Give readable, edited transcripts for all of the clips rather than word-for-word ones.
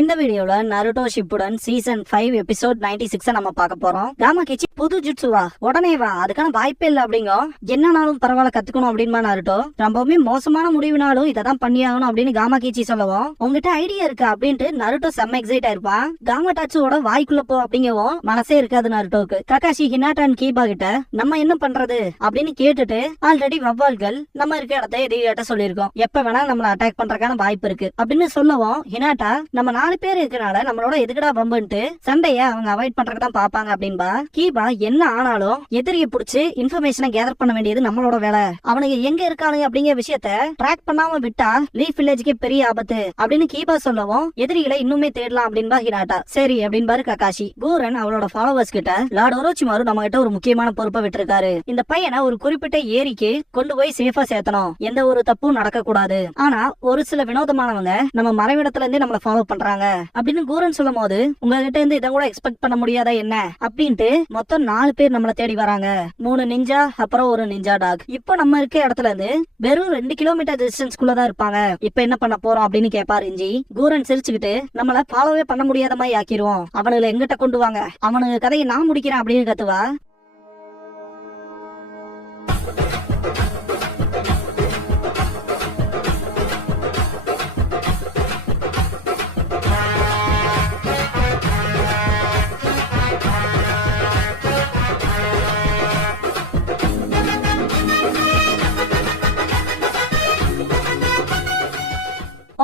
இந்த வீடியோல Naruto Shippuden season 5 episode 96 நம்ம பார்க்க போறோம். காமா கிச்சி புது ஜுட்சுவா உடனே வா, அதுக்கான வாய்ப்பே இல்ல அப்படிங்க. என்னனாலும் பரவாயில்ல கத்துக்கணும் அப்படின்மா நருட்டோ. ரொம்பவுமே மோசமான முடிவுனாலும் இததான் பண்ணியாகணும் அப்படின்னு காமா கிச்சி சொல்லவும், உங்ககிட்ட ஐடியா இருக்கா அப்படின்ட்டு நருட்டோ செம்ம எக்ஸைட் ஆயிருப்பான். காமா டாட்சுவோட வாய்க்குள்ள போ அப்படிங்கவும் மனசே இருக்காது நருட்டோக்கு. ககாஷி ஹினாட்டா அண்ட் கீபா கிட்ட நம்ம என்ன பண்றது அப்படின்னு கேட்டுட்டு, ஆல்ரெடி வவ்வால்கள் நம்ம இருக்க இடத்த எதிர்கிட்ட சொல்லியிருக்கோம், எப்ப வேணா நம்மள அட்டாக் பண்றதுக்கான வாய்ப்பு இருக்கு அப்படின்னு சொல்லவும், ஹினாட்டா நம்ம 4 பேர் இருக்கனால நம்மளோட எதுக்கடா பம்புன்ட்டு சண்டைய அவங்க அவாய்ட் பண்றதுக்கு தான் பாப்பாங்க அப்படின்பா. கீபா என்ன ஆனாலும் எதிரியை புடிச்சு இன்ஃபர்மேஷனை கேதர் பண்ண வேண்டியது நம்மளோட வேலை. அவனுக்கு எங்க இருக்கானுங்க அப்படிங்கிற விஷயத்த ட்ராக் பண்ணாம விட்டா லீஃப் வில்லேஜ்க்கு பெரிய ஆபத்து அப்படின்னு கீபா சொல்லவும், எதிரிகளை இன்னுமே தேடலாம் அப்படின்பா ஹினாட்டா. சரி அப்படின்பாரு ககாஷி. கூரன் அவளோட ஃபாலோவர்ஸ் கிட்ட, லார்ட் ஒரோச்சிமாரு நம்ம கிட்ட ஒரு முக்கியமான பொறுப்பை விட்டுருக்காரு. இந்த பையனை ஒரு குறிப்பிட்ட ஏரிக்கு கொண்டு போய் சேஃபா சேர்த்தணும், எந்த ஒரு தப்பும் நடக்க கூடாது. ஆனா ஒரு சில வினோதமானவங்க நம்ம மறைவிடத்துல இருந்தே நம்மள ஃபாலோ பண்றாங்க அப்படின்னு கூரன் சொல்லும் போது, உங்ககிட்ட இருந்து இதை கூட எக்ஸ்பெக்ட் பண்ண முடியாதா என்ன அப்படின்ட்டு மொத்தம் 4 பேர் நம்மள தேடி வராங்க. 3 நிஞ்சா அப்புறம் ஒரு நிஞ்சா டாக். இப்போ நம்ம இருக்க இடத்துல இருந்து வெறும் 2 கிலோமீட்டர் டிஸ்டன்ஸ்குள்ளதான் இருப்பாங்க. இப்ப என்ன பண்ண போறோம் அப்படின்னு கேட்பாரு இஞ்சி. கூரன் சிரிச்சுக்கிட்டு, நம்மள ஃபாலோவே பண்ண முடியாத மாதிரி ஆக்கிடுவோம், அவனுங்களை எங்கிட்ட கொண்டு வாங்க, அவனுக்கு கதையை நான் முடிக்கிறேன் அப்படின்னு கத்துவா.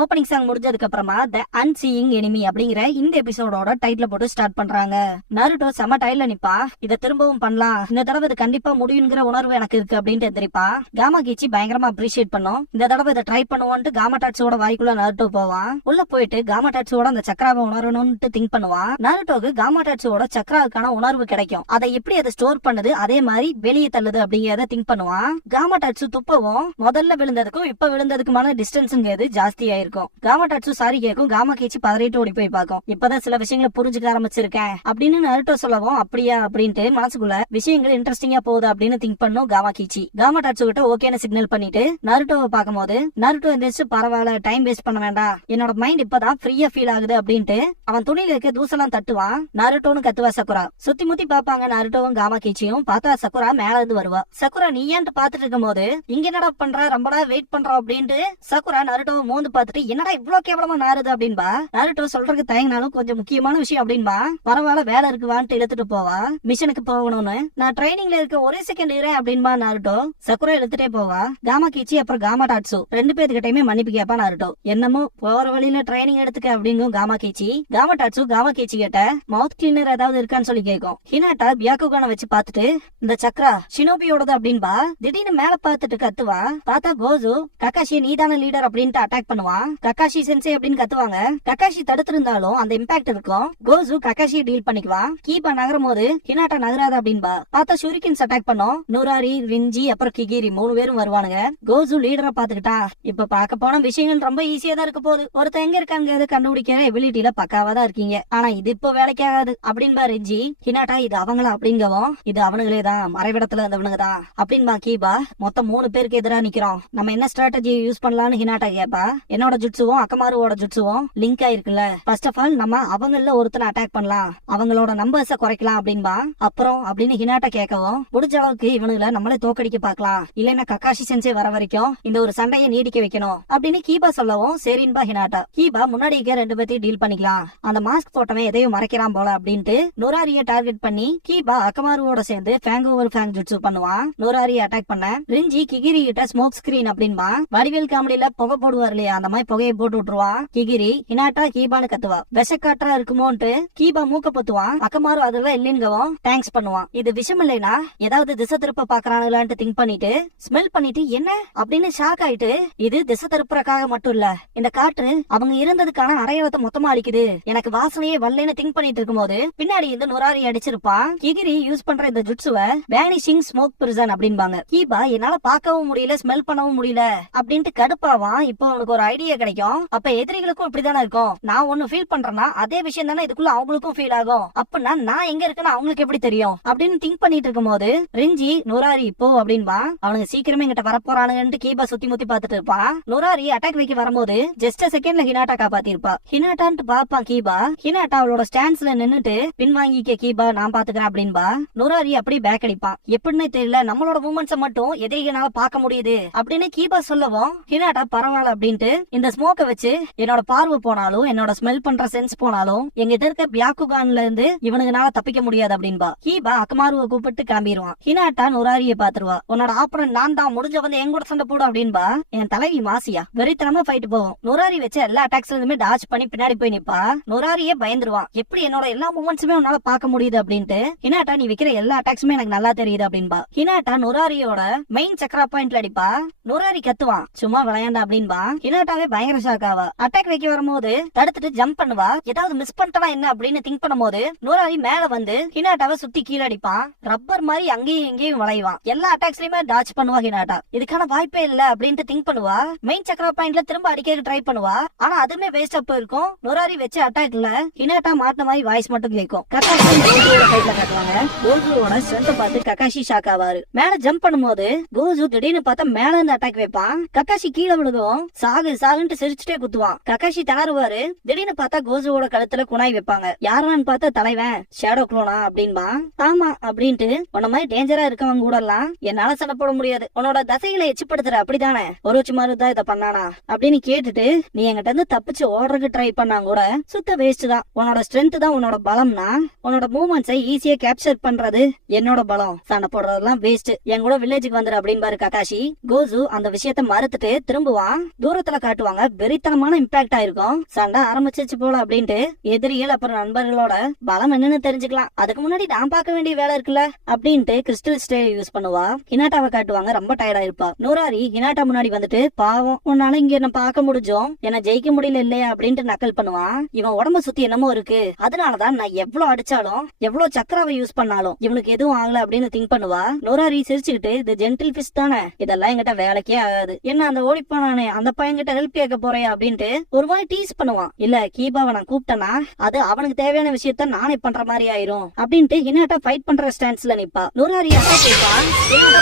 ஓப்பனிங் சாங் முடிஞ்சதுக்கு அப்புறமா த அன்சீயிங் எனிமி அப்படிங்கிற இந்த எபிசோடோட டைட்டில் போட்டு ஸ்டார்ட் பண்றாங்க. நருட்டோ செம டைல்ல நிப்பா, இதை திரும்பவும் பண்ணலாம், இந்த தடவை இது கண்டிப்பா முடியுங்கிற உணர்வு எனக்கு இருக்கு அப்படின்ட்டு எதிரிப்பா. காமா கிச்சி பயங்கரமா அப்ரிஷியேட் பண்ணும். இந்த தடவை இதை ட்ரை பண்ணுவோன்ட்டு காமா டாட்ஸோட வாய்க்குள்ள நருட்டோ போவான். உள்ள போயிட்டு காமா டாட்ஸோட அந்த சக்கராவை உணரணும்னு திங்க் பண்ணுவான். நருட்டோக்கு காமா டாட்ஸோட சக்கராவுக்கான உணர்வு கிடைக்கும். அதை எப்படி அதை ஸ்டோர் பண்ணுது, அதே மாதிரி வெளியே தள்ளுது அப்படிங்கறத திங்க் பண்ணுவான். காமா டாட்ஸு துப்பவும் முதல்ல விழுந்ததுக்கும் இப்ப விழுந்ததுக்குமான டிஸ்டன்ஸ்ங்கிறது ஜாஸ்தி ஆயிருக்கும். காமா டாட்சு சாரி கேக்கும். காமா கிச்சி பதறிட்டு ஓடி போய் பார்க்கும். இப்பதான் சில விஷயங்களை புரிஞ்சுக்க ஆரம்பிச்சிருக்கேன் அப்படின்னு நருட்டோ சொல்லவும், அப்படியா அப்படின்ட்டு மனசுக்குள்ள விஷயங்கள் இன்ட்ரெஸ்டிங்கா போகுது அப்படின்னு திங்க் பண்ணும் காமா கிச்சி. காமா டாட்சு கிட்ட ஓகேன்னு சிக்னல் பண்ணிட்டு நருட்டோவை பார்க்கும் போது, நருட்டோ எந்திரிச்சு பரவாயில்ல டைம் வேஸ்ட் பண்ண வேண்டாம், என்னோட மைண்ட் இப்பதான் ஃப்ரீயா ஃபீல் ஆகுது அப்படின்ட்டு அவன் துணியில இருக்க தூசெல்லாம் தட்டுவான். நருட்டோன்னு கத்துவா சக்குரா. சுத்தி முத்தி பாப்பாங்க நருட்டோவும் காமா கிச்சியும். பார்த்தா சக்குரா மேல இருந்து வருவா. சக்குரா நீ ஏன்ட்டு பாத்துட்டு இருக்கும் போது, இங்க என்னடா பண்ற, ரொம்படா வெயிட் பண்றோம் அப்படின்ட்டு சக்குரா நருட்டோவை மோந்து பாத்துட்டு, என்னடா இவ்வளவு கேவலமா நாருது அப்படின்பா. நருட்டோ சொல்றதுக்கு தயங்கினாலும் கொஞ்சம் முக்கியமான விஷயம் அப்படின்பா. பரவாயில்ல வேலை இருக்குவான்ட்டு இழுத்துட்டு போவா. மிஷனுக்கு போகணும்னு, நான் ட்ரைனிங்ல இருக்க ஒரே செகண்ட் இரேன் அப்படின்பா நருட்டோ. சக்குரா இழுத்துட்டே போவா. காமா கிச்சி அப்புறம் காமா டாட்சு 2 பேர்கிட்டயுமே மன்னிப்பு கேப்பா நருட்டோ. என்னமோ போற வழியில ட்ரைனிங் எடுத்துக்க அப்படிங்கும் காமா கிச்சி. காமா டாட்சு காமா கிச்சி கிட்ட மவுத் கிளீனர் ஏதாவது இருக்கான்னு சொல்லி கேட்கும். ஹினாட்டா பியாக்குகான வச்சு பாத்துட்டு, இந்த சக்ரா ஷினோபியோடது அப்படின்பா. திடீர்னு மேல பாத்துட்டு கத்துவா. பார்த்தா கோசு ககாஷி நீதான லீடர் அப்படின்ட்டு அட்டாக் பண்ணுவான். ககாஷி சென்சே அப்படின்னு கத்துவாங்க. ககாஷி தடுத்திருந்தாலும் அந்த இம்பாக்ட் இருக்கும். கோசு ககாஷியை டீல் பண்ணிக்குவான். கீபா நகரும் போது ஹினாட்டா நகராத அப்படின்பா. பார்த்தா ஷூரிகன்ஸ் அட்டாக் பண்ணோம். நூராரி, ரிஞ்சி அப்புறம் கிகிரி 3 பேரும் வருவானுங்க. கோசு லீடரை பாத்துக்கிட்டா, இப்ப பார்க்க போன விஷயங்கள் ரொம்ப ஈஸியா தான் இருக்க போகுது, ஒருத்த எங்க இருக்காங்க கண்டுபிடிக்கிற எபிலிட்டியில பக்காவா தான் இருக்கீங்க, ஆனா இது இப்போ வேலைக்காகாது அப்படின்பா ரிஞ்சி. ஹினாட்டா இது அவங்களா அப்படிங்கவும், இது அவனுங்களே தான், மறைவிடத்துல இருந்தவனுங்க தான் அப்படின்பா கீபா. மொத்தம் 3 பேருக்கு எதிராக நிக்கிறோம், நம்ம என்ன ஸ்ட்ராட்டஜி யூஸ் பண்ணலாம்னு ஹினாட்டா கேப்பா. என்னோட ஜுட்சுவும் அக்கமாருவோட ஜுட்சுவும் லிங்க் ஆயிருக்குல்ல, ஃபர்ஸ்ட் ஆஃப் ஆல் நம்ம அவங்கள ஒருத்தனை அட்டாக் பண்ணலாம், அவங்களோட நம்பர்ஸ குறைக்கலாம் அப்படின்பா. அப்புறம் அப்படின்னு ஹினாட்டா கேட்கவும், முடிஞ்ச அளவுக்கு இவனுங்களை நம்மளே தோக்கடிக்க பாக்கலாம், இல்லைன்னா ககாஷி சென்சே வர வரைக்கும் இந்த ஒரு சண்டையை நீடிக்க வைக்கணும் அப்படின்னு கீபா சொல்லவும், சரின்பா ஹினாட்டா. கீபா முன்னாடி 2 பேர்த்தையும் டீல் பண்ணிக்கலாம், அந்த மாஸ்க் போட்டவன் எதையும் மறைக்கிறான் போல அப்படின்ட்டு நூராரிய டார்கெட் பண்ணி கீபா அக்கமாருவோட சேர்ந்து ஃபேங் ஓவர் ஃபேங் ஜுட்சு பண்ணுவான். நூராரிய அட்டாக் பண்ண ரிஞ்சி கிகிரி கிட்ட ஸ்மோக் ஸ்கிரீன் அப்படின்பா. வடிவேல் காமெடியில புகை போடுவார் இல்லையா, அந்த மாதிரி புகையை போட்டு விட்டுருவான். கிகிரி ஹினாட்டா கீபான்னு கத்துவா. விஷக்காற்றா இருக்குமோன்ட்டு கீபா மூக்க பொத்துவான். அக்கமாரு அதெல்லாம் இல்லைங்கவும் தேங்க்ஸ் பண்ணுவான். இது விஷம் இல்லைன்னா ஏதாவது திசை திருப்ப பாக்குறானுங்களான்ட்டு திங்க் பண்ணிட்டு ஸ்மெல் பண்ணிட்டு, என்ன அப்படின்னு ஷாக் ஆயிட்டு, இது திசை திருப்புறக்காக மட்டும் இல்ல, இந்த காற்று அவங்க இருந்ததுக்கான அடையாளத்தை மொத்தமா அடிக்குது, எனக்கு வாசனையே வரலன்னு திங்க் பண்ணிட்டு இருக்கும் போது பின்னாடி இந்த நுராரி அடிச்சிருப்பான். கிகிரி யூஸ் பண்ற இந்த ஜுட்சுவை வேனிஷிங் ஸ்மோக் பிரிசன் அப்படின்பாங்க. கீபா என்னால பார்க்கவும் முடியல, ஸ்மெல் பண்ணவும் முடியல அப்படின்ட்டு கடுப்பாவான். இப்போ அவனுக்கு ஒரு ஐடியா ஐடியா கிடைக்கும். அப்ப எதிரிகளுக்கும் இப்படிதானே இருக்கும். நான் ஒண்ணு ஃபீல் பண்றேன்னா அதே விஷயம் தானே இதுக்குள்ள அவங்களுக்கும் ஃபீல் ஆகும். அப்படின்னா நான் எங்க இருக்கேன்னு அவங்களுக்கு எப்படி தெரியும் அப்படின்னு திங்க் பண்ணிட்டு இருக்கும் போது ரிஞ்சி நொராரி இப்போ அப்படின்பா. அவனுக்கு சீக்கிரமே இங்கிட்ட வரப்போறானுன்னு கீபா சுத்தி முத்தி பாத்துட்டு இருப்பான். நொராரி அட்டாக் வைக்க வரும்போது ஜஸ்ட் செகண்ட்ல ஹினாட்டா காப்பாத்திருப்பா. ஹினாட்டான்ட்டு பாப்பான் கீபா. ஹினாட்டா அவளோட ஸ்டாண்ட்ஸ்ல நின்னுட்டு பின்வாங்கிக்க கீபா நான் பாத்துக்கிறேன் அப்படின்பா. நொராரி அப்படி பேக் அடிப்பான். எப்படின்னு தெரியல, நம்மளோட மூமெண்ட்ஸ மட்டும் எதிரிகளால பாக்க முடியுது அப்படின்னு கீபா சொல்லவும் ஹினாட்டா பரவாயில்ல அப்படின்ட்டு இந்த ஸ்மோக்க வச்சு என்னோட பார்வை போனாலும் என்னோட ஸ்மெல் பண்ற சென்ஸ் போனாலும் எங்க இருக்க பியாக்குகான்ல இருந்து இவனுக்குனால தப்பிக்க முடியாது அப்படின்பா. கீபா அக்கமாருவை கூப்பிட்டு கிளம்பிடுவான். ஹினாட்டா நொராரிய பாத்துருவா. உன்னோட ஆப்பரன் நான் தான், முடிஞ்ச வந்து என் கூட சண்டை போடும் அப்படின்பா. என் தலைவி மாசியா வெறித்தனமா ஃபைட் போகும். நொராரி வச்ச எல்லா அட்டாக்ஸ்லயுமே டாச் பண்ணி பின்னாடி போய் நிப்பா. நொராரியே பயந்துருவான். எப்படி என்னோட எல்லா மூமெண்ட்ஸுமே உன்னால பாக்க முடியுது அப்படின்ட்டு. ஹினாட்டா நீ வைக்கிற எல்லா அட்டாக்ஸுமே எனக்கு நல்லா தெரியுது அப்படின்பா. ஹினாட்டா நொராரியோட மெயின் சக்கரா பாயிண்ட்ல அடிப்பா. நொராரி கத்துவான் சும்மா விளையாண்டா அப்படின்பா. ஹினாட்டாவே பயங்கர ஷாக் ஆவா. அட்டாக் வைக்க வரும்போது தடுத்துட்டு ஜம்ப் பண்ணுவா. ஏதாவது மிஸ் பண்ணிட்டா என்ன அப்படின்னு திங்க் பண்ணும்போது நொராரி மேல வந்து ஹினாட்டாவை சுத்தி கீழே அடிப்பான். ரப்பர் மாதிரி அங்கேயும் இங்கேயும் வளைவான். எல்லா அட்டாக்ஸ்லயுமே டாச் பண்ணுவா ஹினாட்டா. இதுக்கான வாய்ப்பே இல்ல அப்படின்ட்டு திங்க் பண்ணுவா. மெயின் சக்கரா பாயிண்ட்ல திரும்ப அடிக்க ட்ரை பண்ணுவா. ஆனா அதுமே வேஸ்ட் அப் இருக்கும். நொராரி வச்ச அட்டாக்ல ஹினாட்டா மாட்டின மாதிரி வாய்ஸ் மட்டும் கேட்கும். கக்காஷி கோஜுவோட கைட்ல காட்டுவாங்க. கோஜுவோட ஸ்ட்ரென்த் பார்த்து கக்காஷி ஷாக் ஆவாரு. மேல ஜம்ப் பண்ணும்போது கோஜு திடீர்னு பார்த்தா மேல இருந்து அட்டாக் வைப்பான். கக்காஷி கீழே விழுகும். சாகு சாகுன்ட்டு சிரிச்சுட்டே குத்துவான். கக்காஷி தளருவாரு. திடீர்னு பார்த்தா கோஜுவோட கழுத்துல குணாய் வைப்பாங்க. யாரான்னு பார்த்தா தலைவன் ஷேடோ குளோனா அப்படின்பா. ஆமா அப்படின்ட்டு உன்ன மாதிரி டேஞ்சரா இருக்கவங்க கூட எல்லாம் என்னால சண்டை போட முடியாது. உன்னோட தசைகளை எச்சிப்படுத்துற அப்படிதானே ஒருச்சுமாரு தான் இதை பண்ணானா அப்படின்னு கேட்டுட்டு நீ என்கிட்ட இருந்து தப்பிச்சு ஓடுறதுக்கு ட்ரை பண்ணா கூட சுத்த வேஸ்ட் தான். உன்னோட ஸ்ட்ரென்த் தான் உன்னோட பலம்னா உன்னோட மூவ்மெண்ட்ஸை ஈஸியா கேப்சர் பண்றது என்னோட பலம். சண்டை போடுறதெல்லாம் வேஸ்ட். என் கூட வில்லேஜுக்கு வந்துரு அப்படின்பாரு கக்காஷி. கோஜு அந்த விஷயத்த மறுத்துட்டு திரும்புவான். தூரத்துல காட்டுவாங்க. வெறித்தனமான இம்பாக்ட் ஆயிருக்கும். சண்டை ஆரம்பிச்சிச்சு போல அப்படின்ட்டு எதிரிகள் அப்புறம் நண்பர்களோட பலம் என்னன்னு தெரிஞ்சுக்கலாம். அதுக்கு முன்னாடி நான் பார்க்க வேண்டிய வேலை இருக்குல்ல அப்படின்ட்டு கிறிஸ்டல் ஸ்டே யூஸ் பண்ணுவா. ஹினாட்டாவை காட்டுவாங்க. ரொம்ப டயர்டா இருப்பா. நொராரி ஹினாட்டா முன்னாடி வந்துட்டு பாவம் உன்னால இங்க என்ன பார்க்க முடிஞ்சோம், என்ன ஜெயிக்க முடியல இல்லையா அப்படின்ட்டு நக்கல் பண்ணுவான். இவன் உடம்ப சுத்தி என்னமோ இருக்கு, அதனாலதான் நான் எவ்வளவு அடிச்சாலும் எவ்வளவு சக்கராவை யூஸ் பண்ணாலும் இவனுக்கு எதுவும் ஆகல அப்படின்னு திங்க் பண்ணுவா. நொராரி சிரிச்சுக்கிட்டு இது ஜென்டில் பிஷ் தானே, இதெல்லாம் என்கிட்ட வேலைக்கே ஆகாது. என்ன அந்த ஓடிப்பானே அந்த பையன் கிட்ட ஹெல்ப் கேட்க போறேன் அப்படின்ட்டு ஒரு மாதிரி டீஸ் பண்ணுவான். இல்ல கீபாவை நான் கூப்பிட்டேன்னா அது அவனுக்கு தேவையான விஷயத்த நானே பண்ற மாதிரி ஆயிரும் அப்படின்ட்டு ஹினாட்டா ஃபைட் பண்ற ஸ்டாண்ட்ஸ்ல நிப்பா. நொராரி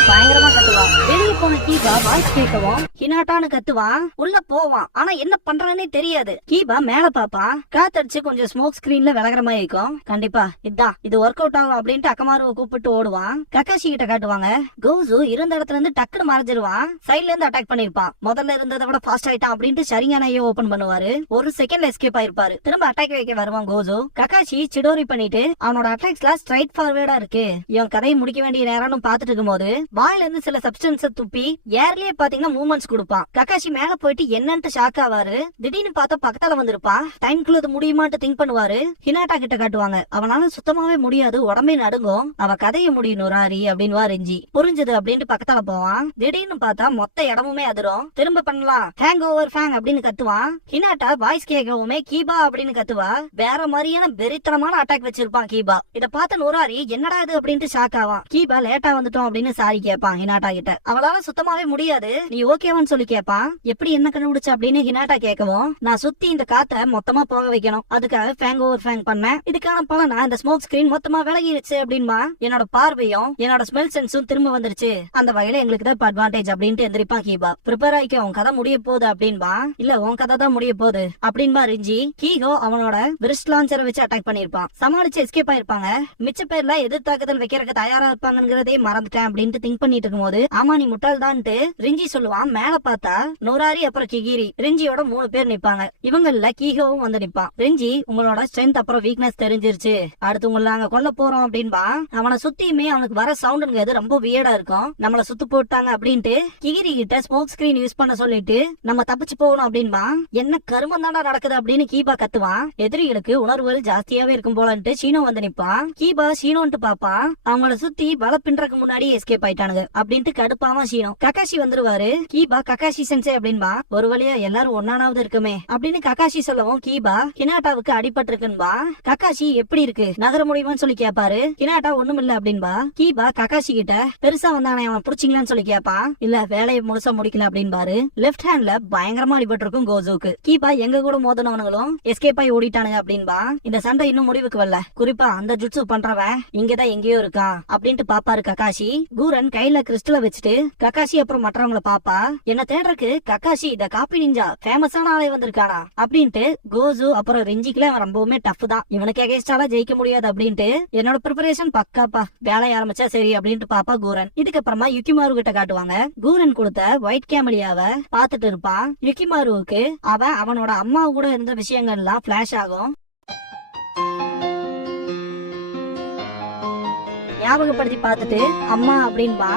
பயங்கரமா கத்துவா. வெளியே போன கீபா வாய்ஸ் கேட்கவும் ஹினாட்டான்னு கத்துவான். உள்ள போவான். ஆனா என்ன பண்றானே தெரியாது. கீபா மேல பாப்பான். காத்தடிச்சு கொஞ்சம் ஸ்மோக் ஸ்கிரீன்ல விலகிற மாதிரி இருக்கும். கண்டிப்பா இதான் இது ஒர்க் அவுட் ஆகும் அப்படின்ட்டு அக்கமாருவை கூப்பிட்டு ஓடுவான். கக்காஷி கிட்ட காட்டுவாங்க. கோசு இருந்த இடத்துல இருந்து டக்குன்னு மறைஞ்சிருவான். சைட்ல இருந்து அட்டாக் பண்ணிருப்பான். முதல்ல இருந்ததை விட ஃபாஸ்ட் ஆயிட்டான் அப்படின்ட்டு சரியான ஓபன் பண்ணுவாரு. ஒரு செகண்ட்ல எஸ்கேப் ஆயிருப்பாரு. திரும்ப அட்டாக் வைக்க வருவான் கோசு. கக்காஷி சிடோரி பண்ணிட்டு அவனோட அட்டாக்ஸ்ல ஸ்ட்ரைட் ஃபார்வர்டா இருக்கு. இவன் கதையை முடிக்க வேண்டிய நேரம்னு பாத்துட்டு இருக்கும் போது வாயில இருந்து சில சப்ஸ்டன்ஸ் துப்பி ஏர்லயே பாத்தீங்கன்னா மூவ்மெண்ட்ஸ் கொடுப்பான். கக்காஷி மேல போயிட்டு என்னன்ட்டு ஷாக் ஆவாரு. திடீர்னு பார்த்தா பக்கத்தால வந்திருப்பான். டைம்குள்ள அது முடியுமான்னு திங்க் பண்ணுவாரு. ஹினாட்டா கிட்ட காட்டுவாங்க. அவனால சுத்தமாவே முடியாது, உடம்பே நடுங்கும். அவ கதையை முடியும் நொராரி அப்படின்னு ரெஞ்சி. புரிஞ்சது அப்படின்ட்டு பக்கத்தால போவான். திடீர்னு பார்த்தா மொத்த இடமுமே அதிரும். திரும்ப பண்ணலாம் ஹேங் ஓவர் ஃபேங் அப்படின்னு கத்துவான். ஹினாட்டா வாய்ஸ் கேட்கவுமே கீபா அப்படின்னு கத்துவா. வேற மாதிரியான வெறித்தனமான அட்டாக் வச்சிருப்பான் கீபா. இத பார்த்த நொராரி என்னடா இது அப்படின்ட்டு ஷாக் ஆவான். கீபா லேட்டா வந்துட்டோம் அப்படின்னு சாரி கேட்பான் ஹினாட்டா கிட்ட. அவளால சுத்தமாவே முடியாது, நீ ஓகேவான்னு சொல்லி கேட்பான். எப்படி என்ன கண்டுபிடிச்ச அப்படின்னு ஹினாட்டா கேட்கவும் நான் சுத்தி இந்த காத்த மொத்தமா போக வைக்கணும், அதுக்காக ஃபேங் ஓவர் ஃபேங் பண்ணேன். இதுக்கான பலனா இந்த ஸ்மோக் ஸ்கிரீன் மொத்தமா விலகிடுச்சு அப்படின்பா. என்னோட பார்வையும் என்னோட ஸ்மெல் சென்ஸும் திரும்ப வந்துருச்சு. அந்த வகையில எங்களுக்கு தான் அட்வான்டேஜ் அப்படின்ட்டு எந்திரிப்பான் கீபா. ப்ரிப்பேர் ஆயிக்க உன் கதை முடிய போகுது அப்படின்பா. இல்ல உன் கதை தான் முடிய போகுது அப்படின்பா ரிஞ்சி. கீகோ அவனோட விரிஸ்ட் லான்ச்சரை வச்சு அட்டாக் பண்ணிருப்பான். சமாளிச்சு எஸ்கேப் ஆயிருப்பாங்க. மிச்ச பேர்ல எதிர்த்தாக்குதல் வைக்கிறதுக்கு தயாரா இருப்பாங்கிறதே மறந்துட்டேன் அப்படின்ட்டு திங்க் பண்ணிட்டு இருக்கும் போது ஆமா நீ முட்டாள் தான்ட்டு ரிஞ்சி சொல்லுவான். மேல பார்த்தா நொராரி அப்புறம் கிகிரி ரிஞ்சியோட 3 பேர் நிப்பாங்க. இவங்கள கீகோவும் வந்து நிப்பான். ரிஞ்சி உங்களோட ஸ்ட்ரென்த் அப்புறம் வீக்னஸ் தெரிஞ்சிருச்சு, அடுத்து உங்களை நாங்க கொல்ல போறோம் அப்படின்பா. அவனை சுத்தியுமே அவனுக்கு வர சவுண்டுங்கிறது ரொம்ப வியர்டா இருக்கும். நம்மள சுத்து போட்டாங்க அப்படின்ட்டு கிகிரி கிட்ட ஸ்மோக் ஸ்கிரீன் யூஸ் பண்ண சொல்லிட்டு நம்ம தப்பிச்சு போகணும் அப்படின்பா. என்ன கருமம் தாண்டா நடக்குது அப்படின்னு கீபா கத்துவான். எதிரிகளுக்கு உணர்வுகள் ஜாஸ்தியாவே இருக்கும் போலன்ட்டு சீனோ வந்து நிப்பான். கீபா சீனோன்ட்டு பாப்பான். அவங்கள சுத்தி வலை பின்றக்கு முன்னாடி எஸ்கேப் ஆயிட்டானுங்க அப்படின்ட்டு கடுப்பாம சீனோ. கக்காஷி வந்துருவாரு. கீபா கக்காஷி சென்சே அப்படின்பா. ஒரு வழியா எல்லாரும் ஒன்னானாவது இருக்குமே அப்படின்னு கக்காஷி சொல்லவும் கீபா ஹினாட்டாவுக்கு அடிபட்டு இருக்குன்பா. கக்காஷி எப்படி இருக்கு, நகர முடியுமான்னு சொல்லி கேப்பாரு. ஹினாட்டா ஒண்ணும் இல்ல அப்படின்பா. கீபா கக்காஷி கிட்ட பெருசா வந்தானே அவன் புடிச்சிங்களான்னு சொல்லி கேப்பான். இல்ல வேலையை முழுசா முடிக்கல அப்படின்பாரு. லெப்ட் ஹேண்ட்ல பயங்கர பயங்கரமா அடிபட்டிருக்கும் கோஜுக்கு. கீபா எங்க கூட மோதினவனுங்களும் எஸ்கேப் ஆகி ஓடிட்டானுங்க அப்படின்பா. இந்த சண்டை இன்னும் முடிவுக்கு வரல. குறிப்பா அந்த ஜுட்சு பண்றவன் இங்கதான் எங்கேயோ இருக்கான் அப்படின்ட்டு பாப்பாரு ககாஷி. கூரன் கையில கிறிஸ்டல வச்சுட்டு ககாஷி அப்புறம் மற்றவங்களை பாப்பா. என்ன தேடுறக்கு ககாஷி இந்த காப்பி நிஞ்சா ஃபேமஸான ஆளே வந்திருக்கானா அப்படின்ட்டு. கோஜு அப்புறம் ரெஞ்சிக்குல அவன் ரொம்பவுமே டஃப் தான், இவனுக்கு எகேன்ஸ்டாலாம் ஜெயிக்க முடியாது அப்படின்ட்டு. என்னோட ப்ரிப்பரேஷன் பக்காப்பா, வேலையை ஆரம்பிச்சா சரி அப்படின்ட்டு பாப்பா கூரன். இதுக்கப்புறமா யுகிமாரு கிட்ட காட்டுவாங்க. கூரன் கொடுத்த ஒயிட் கேமலியாவை பாத்துட்டு இருப்பான். யுகிமாருவுக்கு அவனோட அம்மா கூட இருந்த விஷயங்கள்லாம் பிளாஷ் ஆகும். ஞாபகப்படுத்தி பார்த்துட்டு அம்மா அப்படின்பா.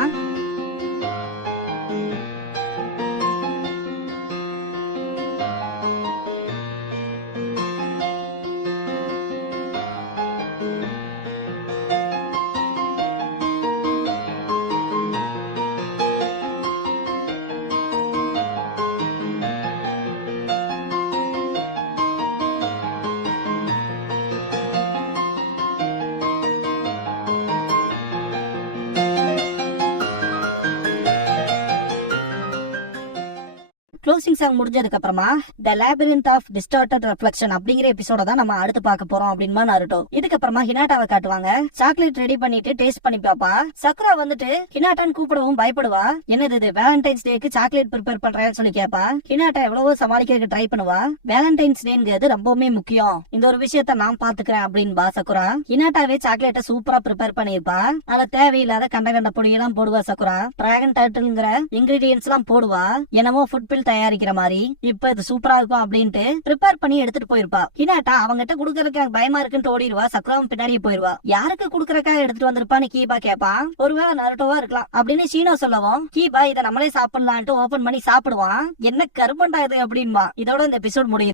க்ளோசிங் சாங் முடிஞ்சதுக்கு அப்புறமா தி லேபிரிந்த் ஆஃப் டிஸ்டார்டட் ரிஃப்ளெக்ஷன் அப்படிங்கிற எபிசோட தான் நம்ம அடுத்து பார்க்க போறோம் அப்படின்பா நருட்டோ. இதுக்கப்புறமா ஹினாட்டாவை காட்டுவாங்க. சாக்லேட் ரெடி பண்ணிட்டு டேஸ்ட் பண்ணி பாப்பா. சக்குரா வந்துட்டு ஹினாட்டான்னு கூப்பிடவும் பயப்படுவா. என்னது இது வேலண்டைன்ஸ் டேக்கு சாக்லேட் ப்ரிப்பேர் பண்றேன்னு சொல்லி கேப்பா. ஹினாட்டா எவ்வளவோ சமாளிக்கிறதுக்கு ட்ரை பண்ணுவா. வேலண்டைன்ஸ் டேங்கிறது ரொம்பவுமே முக்கியம், இந்த ஒரு விஷயத்த நான் பாத்துக்கிறேன் அப்படின்பா சக்குரா. ஹினாட்டாவே சாக்லேட்டை சூப்பரா ப்ரிப்பேர் பண்ணிருப்பா. அதுல தேவையில்லாத கண்ட பொடியெல்லாம் போடுவா சக்குரா. டிராகன் டர்ட்டில்ங்கிற இன்கிரீடியன்ஸ் எல்லாம் போடுவா. என்னமோ ஃபுட் பில் தயாரிக்கிற மாதிரி. இப்ப இது சூப்பரா இருக்கும் அப்படின்ட்டு ப்ரிப்பேர் பண்ணி எடுத்துட்டு போயிருப்பா. ஹினாட்டா அவங்கிட்ட குடுக்கறதுக்கு எனக்கு பயமா இருக்குன்னு ஓடிடுவா. சக்குராவும் பின்னாடியே போயிருவா. யாருக்கு குடுக்கறக்காக எடுத்துட்டு வந்திருப்பான்னு கீபா கேப்பா. ஒருவேளை நருட்டோவா இருக்கலாம் அப்படின்னு ஷீனோ சொல்லவும், கீபா இதை நம்மளே சாப்பிடலான்ட்டு ஓபன் பண்ணி சாப்பிடுவான். என்ன கருமண்டா இது அப்படின்பா. இதோட இந்த எபிசோட் முடியுது.